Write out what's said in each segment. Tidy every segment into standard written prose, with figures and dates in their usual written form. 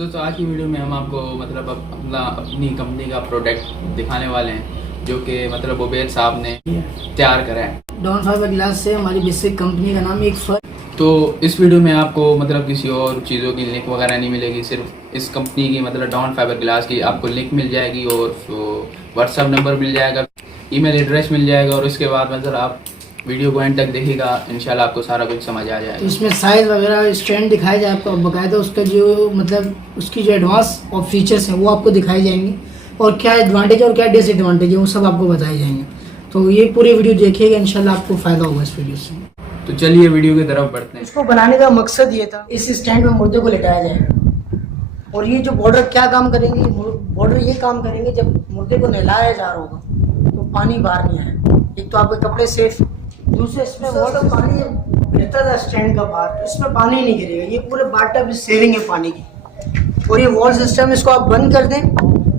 दोस्तों आज की वीडियो में हम आपको मतलब अपनी कंपनी का प्रोडक्ट दिखाने वाले हैं जो कि मतलब उबैद साहब ने तैयार करा है। डॉन फाइबर ग्लास से हमारी बेसिक कंपनी का नाम एक तो इस वीडियो में आपको मतलब किसी और चीज़ों की लिंक वगैरह नहीं मिलेगी, सिर्फ इस कंपनी की मतलब डॉन फाइबर ग्लास की आपको लिंक मिल जाएगी और व्हाट्सअप नंबर मिल जाएगा, ईमेल एड्रेस मिल जाएगा और उसके बाद मतलब आप वीडियो को एंड तक देखिएगा, इंशाल्लाह आपको सारा कुछ समझ आ जाएगा। इसमें साइज वगैरह स्टैंड दिखाया जाए आपको बकायदा, उसका जो मतलब उसकी जो एडवांस और फीचर्स हैं वो आपको दिखाए जाएंगे और क्या एडवांटेज और क्या डिसएडवांटेज है वो सब आपको बताए जाएंगे। तो ये पूरी वीडियो देखिएगा, इंशाल्लाह आपको फ़ायदा होगा इस वीडियो से। तो चलिए वीडियो की तरफ बढ़ते हैं। इसको बनाने का मकसद ये था, इस स्टैंड में मुर्दे को लिटाया जाए और ये जो बॉर्डर क्या काम करेंगे, बॉर्डर ये काम करेंगे जब मुर्दे को नहलाया जा रहा होगा तो पानी बाहर नहीं आएगा। एक तो आपके कपड़े सेफ, दूसरे इसमें वाटर पानी गिरता था स्टैंड का बाहर, इसमें पानी नहीं गिरेगा। ये पूरे बाथटब सेविंग है पानी की। और ये वॉल सिस्टम, इसको आप बंद कर दें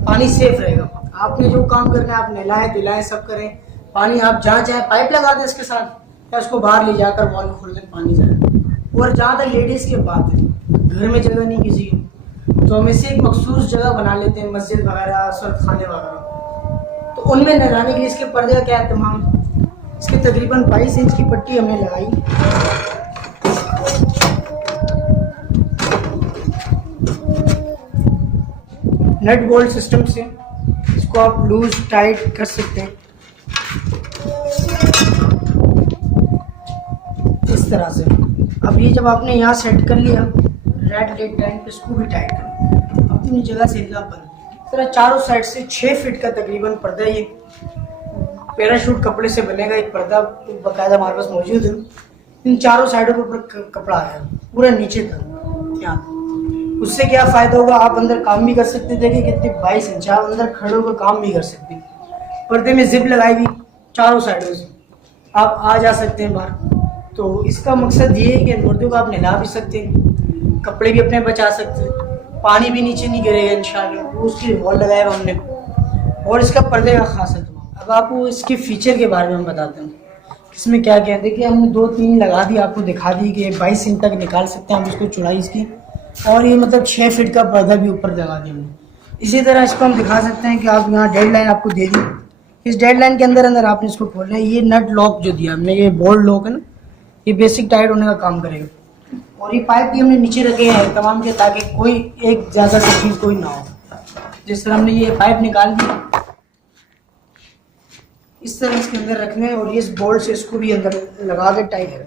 पानी सेफ रहेगा। आपने जो काम करना है आप नहलाएं धुलाएं सब करें, पानी आप जहाँ चाहे पाइप लगा दें इसके साथ या उसको बाहर ले जाकर वॉल खोल दें, पानी जाए। और जहाँ तक लेडीज़ की बात है, घर में जगह नहीं किसी की तो हम इसे एक मखसूस जगह बना लेते हैं, मस्जिद वगैरह सर्द खाने वगैरह, तो उनमें नहलाने के लिए इसके पर्दे का क्या है तमाम। इसकी तकरीबन 22 इंच की पट्टी हमने लगाई। नट बोल्ट सिस्टम से इसको आप लूज टाइट कर सकते हैं इस तरह से। अब ये जब आपने यहाँ सेट कर लिया रेड लेट टाइम पे, इसको भी टाइट करें अपनी जगह से हिला बंद। इस तरह चारों साइड से 6 फीट का तकरीबन पर्दा, ये पैराशूट कपड़े से बनेगा एक पर्दा बाकायदा हमारे पास मौजूद है। इन चारों साइडों के ऊपर कपड़ा है पूरा नीचे तक यहाँ। उससे क्या फ़ायदा होगा, आप अंदर काम भी कर सकते। देखिए कितने 22 इंच, आप अंदर खड़े होकर काम भी कर सकते। पर्दे में जिप लगाई हुई चारों साइडों से, आप आ जा सकते हैं बाहर। तो इसका मकसद ये है कि मुर्दों को आप नहला भी सकते हैं, कपड़े भी अपने बचा सकते हैं, पानी भी नीचे नहीं गिरेगा इंशाल्लाह। उसकी वॉल लगाया हुआ हमने और इसका पर्दे का खास है। अब आपको इसके फीचर के बारे में हम बताते हैं इसमें क्या क्या है। देखिए हमने 2-3 लगा दी, आपको दिखा दी कि 22 इंच तक निकाल सकते हैं हम इसको चौड़ाई इसकी, और ये मतलब 6 फीट का पर्दा भी ऊपर लगा दिया हमने। इसी तरह इसको हम दिखा सकते हैं कि आप यहाँ डेडलाइन आपको दे दी, इस डेडलाइन के अंदर आपने इसको खोलना है। ये नट लॉक जो दिया हमने, ये बोल्ट लॉक है ना, ये बेसिक टाइट होने का काम करेगा। और ये पाइप भी हमने नीचे रखे हैं तमाम के, ताकि कोई एक ज़्यादा सी चीज़ कोई ना हो। जिस तरह हमने ये पाइप निकाल दी इस तरह इसके अंदर रखने हैं और इस बोल्ट से इसको भी अंदर लगा के टाइट करें।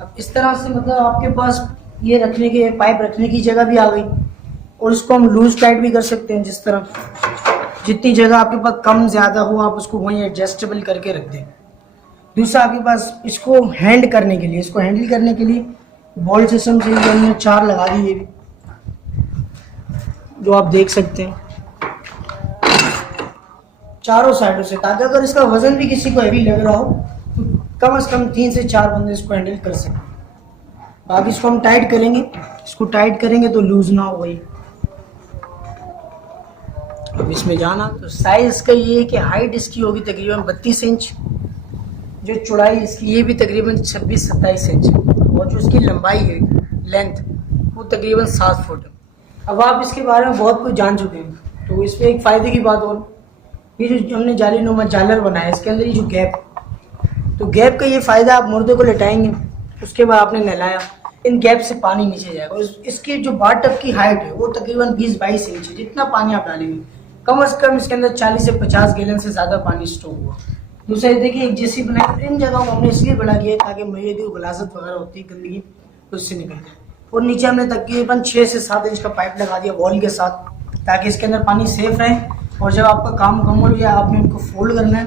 अब इस तरह से मतलब आपके पास ये रखने के पाइप रखने की जगह भी आ गई और इसको हम लूज टाइट भी कर सकते हैं। जिस तरह जितनी जगह आपके पास कम ज़्यादा हो आप उसको वहीं एडजस्टेबल करके रख दें। दूसरा आपके पास इसको हैंड करने के लिए, इसको हैंडल करने के लिए बोल्ट सिस्टम से हमने 4 लगा दी, ये भी जो आप देख सकते हैं चारों साइडों से, ताकि अगर इसका वजन भी किसी को हैवी लग रहा हो तो कम से कम 3 से 4 बंदे इसको हैंडल कर सकते। बाकी इसको हम टाइट करेंगे, इसको टाइट करेंगे तो लूज ना हो गई। अब इसमें जाना तो साइज इसका ये है कि हाइट इसकी होगी तकरीबन 32 इंच, जो चौड़ाई इसकी ये भी तकरीबन 26-27 इंच, और जो इसकी लंबाई है लेंथ वो तकरीबन 7 फुट है। अब आप इसके बारे में बहुत कुछ जान चुके हैं, तो इसमें एक फ़ायदे की बात और, ये जो हमने जालीनुमा जालर बनाया इसके अंदर ये जो गैप, तो गैप का ये फ़ायदा, आप मुर्दे को लेटाएंगे उसके बाद आपने नहलाया, इन गैप से पानी नीचे जाएगा। और इसकी जो बाथटब की हाइट है वो तकरीबन 20-22 इंच है। जितना पानी आप डालेंगे कम से कम इसके अंदर 40 से 50 गैलन से ज़्यादा पानी स्टोर हुआ। दूसरा देखिए एक जेसी बनाया, इन जगहों को हमने इसलिए बना किया ताकि मैदे की गलाजत वगैरह होती है गंदगी उससे निकल जाए। और नीचे हमने तकरीबन 6 से 7 इंच का पाइप लगा दिया वॉल के साथ, ताकि इसके अंदर पानी सेफ रहे। और जब आपका काम मुकम्मल हो जाए आपने इनको फोल्ड करना है,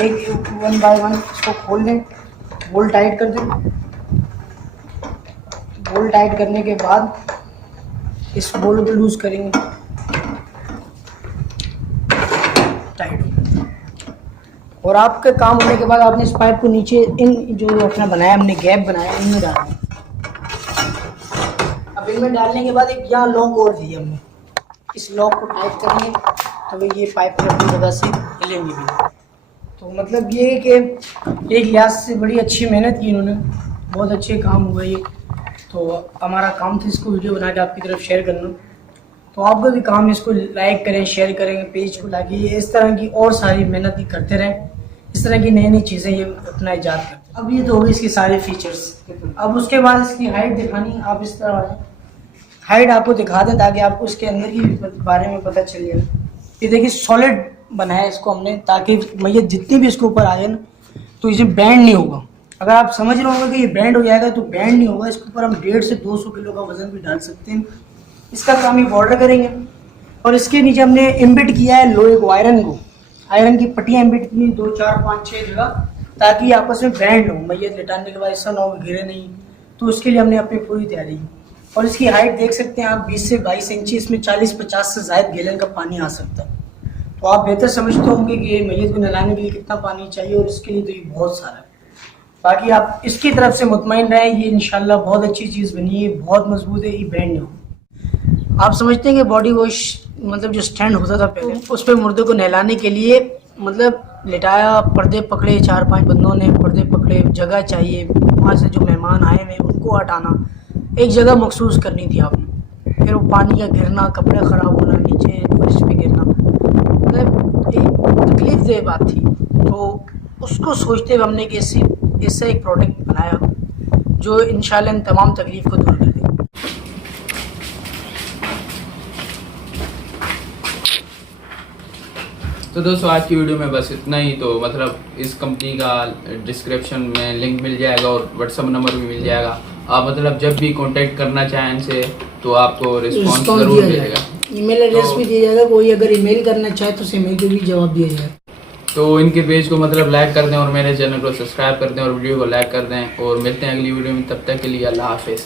एक 1 बाय 1 इसको खोल दें, बोल्ट टाइट कर दें। बोल्ट टाइट करने के बाद इस बोल्ट को लूज करेंगे, टाइट हो। और आपका काम होने के बाद आपने इस पाइप को नीचे इन जो अपना बनाया हमने गैप बनाया इनमें डालना। अब इनमें डालने के बाद एक यहाँ लॉक और दिया हमने, इस लॉक को टाइट करेंगे तो ये पाइप अपनी जगह से हिलेंगे भी। तो मतलब ये है कि एक लिहाज से बड़ी अच्छी मेहनत की इन्होंने, बहुत अच्छे काम हुआ ये। तो हमारा काम था इसको वीडियो बना के आपकी तरफ शेयर करना। तो आपका भी काम है, इसको लाइक करें, शेयर करें, पेज को लाइक, ये इस तरह की और सारी मेहनत ही करते रहें, इस तरह की नई नई चीज़ें ये अपना ईजाद करते हैं। अब ये तो हो गई इसके सारे फीचर्स। अब उसके बाद इसकी हाइट दिखानी, आप इस तरह आए, हाइट आपको दिखा दें ताकि आपको इसके अंदर की बारे में पता चल जाए। ये देखिए सॉलिड बनाया इसको हमने, ताकि मैयत जितनी भी इसके ऊपर आए ना तो इसे बैंड नहीं होगा। अगर आप समझ रहे होंगे कि ये बैंड हो जाएगा, तो बैंड नहीं होगा। इसके ऊपर हम 150 से 200 किलो का वजन भी डाल सकते हैं। इसका काम ये बॉर्डर करेंगे और इसके नीचे हमने एम्बिट किया है लोहे को, आयरन को, आयरन की पट्टियाँ एम्बिट की 2 4 5 6 जगह, ताकि आपस में बैंड हो, मैयत लिटाने के बाद ऐसा ना हो गिरे नहीं। तो उसके लिए हमने अपनी पूरी तैयारी की। और इसकी हाइट देख सकते हैं आप 20 से 22 इंची, इसमें 40-50 से ज़ायद गैलन का पानी आ सकता है। तो आप बेहतर समझते होंगे कि ये मैयत को नहलाने के लिए कितना पानी चाहिए, और इसके लिए तो ये बहुत सारा है। बाकी आप इसकी तरफ से मुतमईन रहें, ये इंशाल्लाह बहुत अच्छी चीज़ बनी है, बहुत मजबूत है, ये बैंड नहीं हो। आप समझते हैं कि बॉडी वॉश मतलब जो स्टैंड होता था पहले, उस पर मुर्दे को नहलाने के लिए मतलब लिटाया, पर्दे पकड़े, 4-5 बंदों ने पर्दे पकड़े, जगह चाहिए, वहाँ से जो मेहमान आए हुए उनको हटाना, एक जगह मखसूस करनी थी आपने, फिर वो पानी का गिरना, कपड़े ख़राब होना, नीचे फर्श पे गिरना, मतलब एक तकलीफ दे बात थी। तो उसको सोचते हुए हमने कि इससे एक प्रोडक्ट बनाया जो इंशाल्लाह इन तमाम तकलीफ़ को दूर कर दे। तो दोस्तों आज की वीडियो में बस इतना ही। तो मतलब इस कंपनी का डिस्क्रिप्शन में लिंक मिल जाएगा और व्हाट्सअप नंबर भी मिल जाएगा। आप मतलब जब भी कांटेक्ट करना चाहें इनसे तो आपको रिस्पांस जरूर मिलेगा। ईमेल एड्रेस भी दिया जाएगा, कोई अगर ईमेल करना चाहे तो उस ईमेल पे भी जवाब दिया जाएगा। तो इनके पेज को मतलब लाइक कर दें और मेरे चैनल को सब्सक्राइब कर दें और वीडियो को लाइक कर दें, और मिलते हैं अगली वीडियो में। तब तक के लिए अल्लाह हाफिज़।